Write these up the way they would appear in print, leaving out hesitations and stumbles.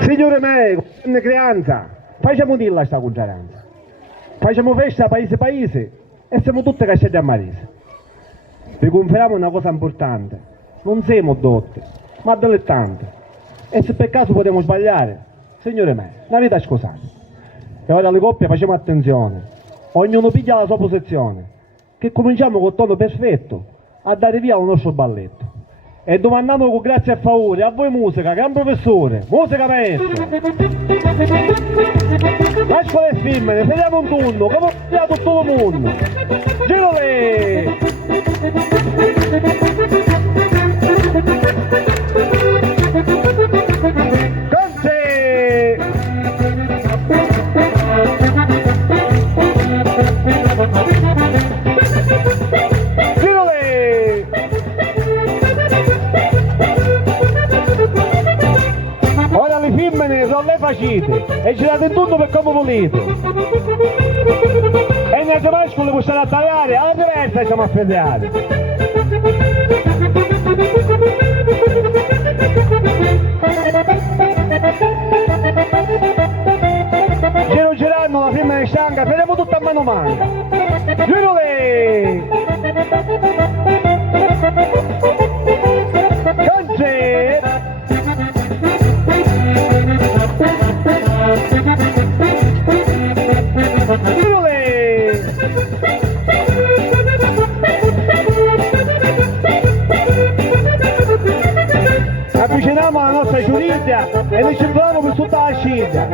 Signore mio, come creanza, facciamo dirla sta congeranza. Facciamo festa paese paese e siamo tutte cascate a Marisa. Vi confermiamo una cosa importante, non siamo dotte, ma dilettanti. E se per caso potremo sbagliare, signore mio, la vita è scusata. E ora alle coppie facciamo attenzione, ognuno piglia la sua posizione, che cominciamo col tono perfetto a dare via al nostro balletto. E domandiamo con grazie e favore a voi musica, gran professore, musica maestro. La scuola è femmine, vediamo un turno, come vediamo tutto il mondo. Girole! Conte! Girole! Ora le femmine sono le facite e girate in tutto per come volete. E nel mascolo possiamo attagliare, alla diversa siamo a federare. Giro girando la femmina è stanca, vediamo tutto a mano manca. Girole! Conce! Avviciniamo alla nostra giurizia e ne ci proviamo per tutta la sciglia.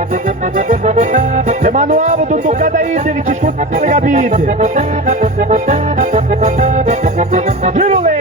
Le manuavo tutto toccata che ci scontano le capite. Girole!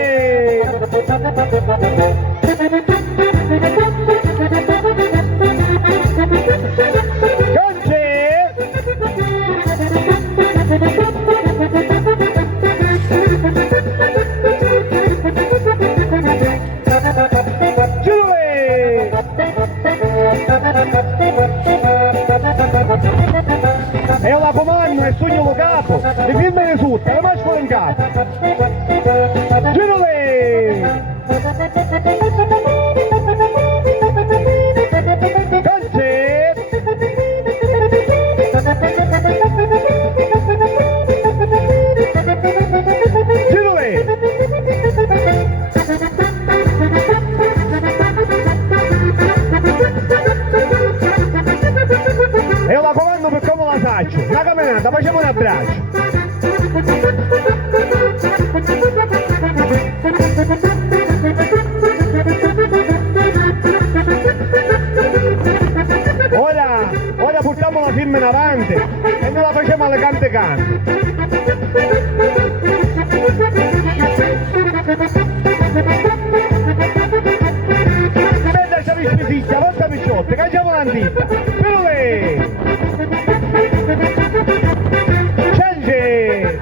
E la comando e sogno lo capo, le firme risulta, le mascolo in capo. Girole! Conce! Girole! E io la comando per come la faccio, una camminata, facciamo un abbraccio. Ora portiamo la firma in avanti e noi la facciamo alle cante cante. Aspetta, c'è la spesicchia, forza picciotte, cacciamo l'antica. Per lei! Change!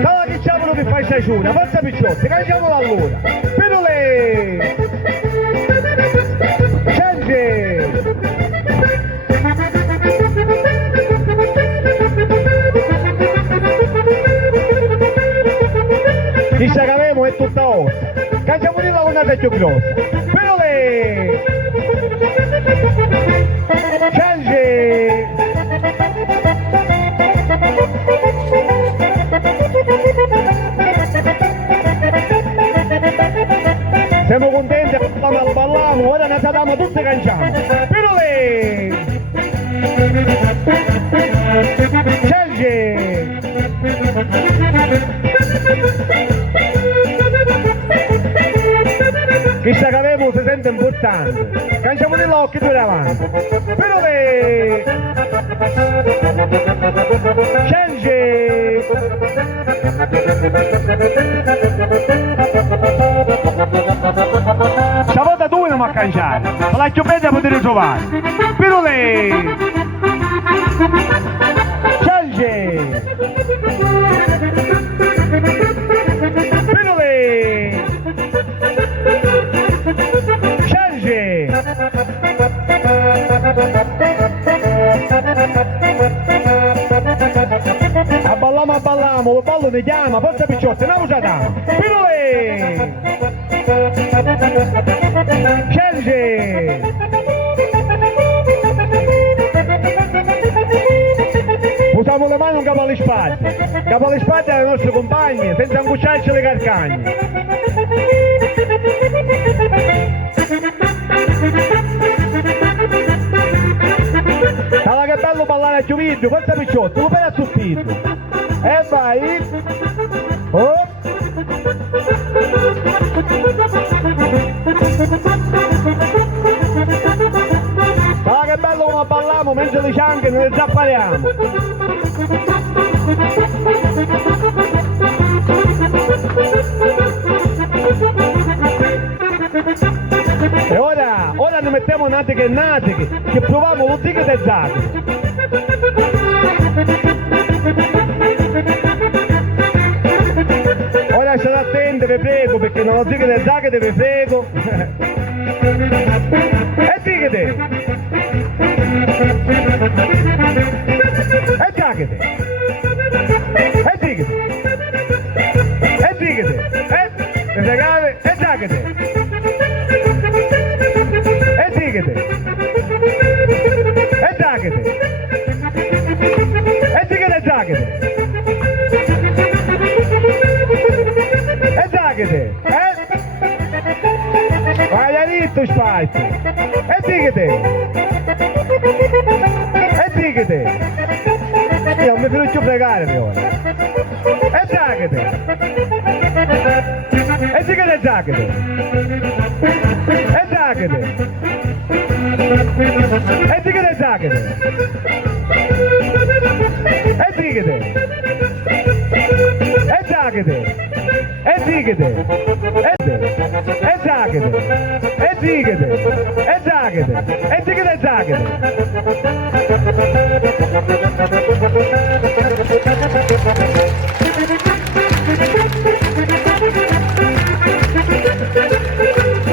Dalla che c'è uno che fa stagione, forza picciotte, cacciamola allora. Per lei! Change! Chissà che avevo è tutta ossa. Cacciamo di la lunata più grossa. Però lei! Change! Siamo contenti, balliamo, ora ne sappiamo tutti canciamo. Però lei! Change! Chissà che avevo si sente importante, canciamo di là che tu avanti. Però lei! Change! Stavolta tu non mi ha canciato, ma la più bella poter trovare. Però lei! Change! Però lei! Change! A balliamo, lo ballo ne chiama, forza picciotta, una usata! Pilue! Scende! Usiamo le mani un capo alle spalle. Capo alle spalle alle nostre compagne, senza angucciarci le carcagne. Allora che bello ballare a Giuviddu, forza picciotto, lo fai a sottito. E vai. Oh. Allora che bello come balliamo mentre le cianche e ne zappariamo. E ora ne mettiamo natiche che proviamo lo zighe e zaghe. Ora state attenti, vi prego, perché non lo zighe e zaghe vi prego. E zighete! E zaghe! E zighete! E zighete! E zagate! E zagate! E zighete! E zagate! E zighete e zagate! E zagate! Vai a ritto spazio! E zighete! E zighete! Io non mi faccio fregare ora! E zagate! E zighete e zagate! E zagate! E zighete e zagate! E zighete! E zagate! E zighete! E zagate! E zighete! E zagate! E zighete e zagate!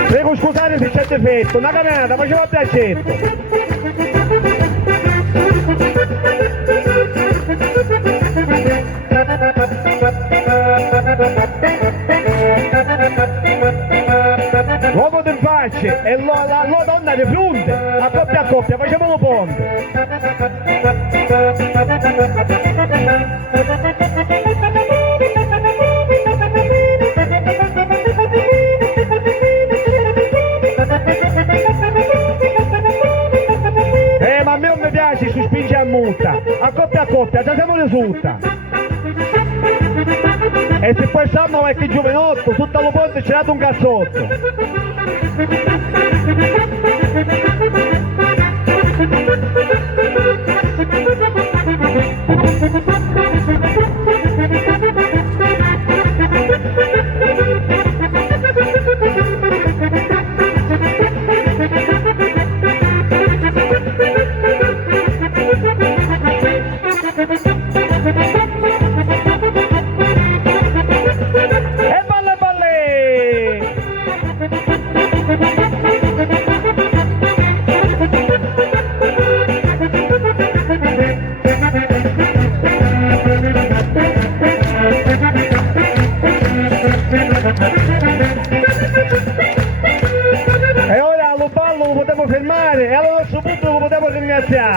Prego scusate se c'è difetto, una canata, faceva piacere! L'uomo del facce e la donna di fronte, a coppia, facciamo un ponte. Ma a me non mi piace si spinge a multa, a coppia, già siamo risulta. E se poi sanno qualche giovinotto, sotto lo ponte c'è dato un cazzotto. E ora allo ballo lo potevo fermare e allo nostro punto lo potevo ringraziare.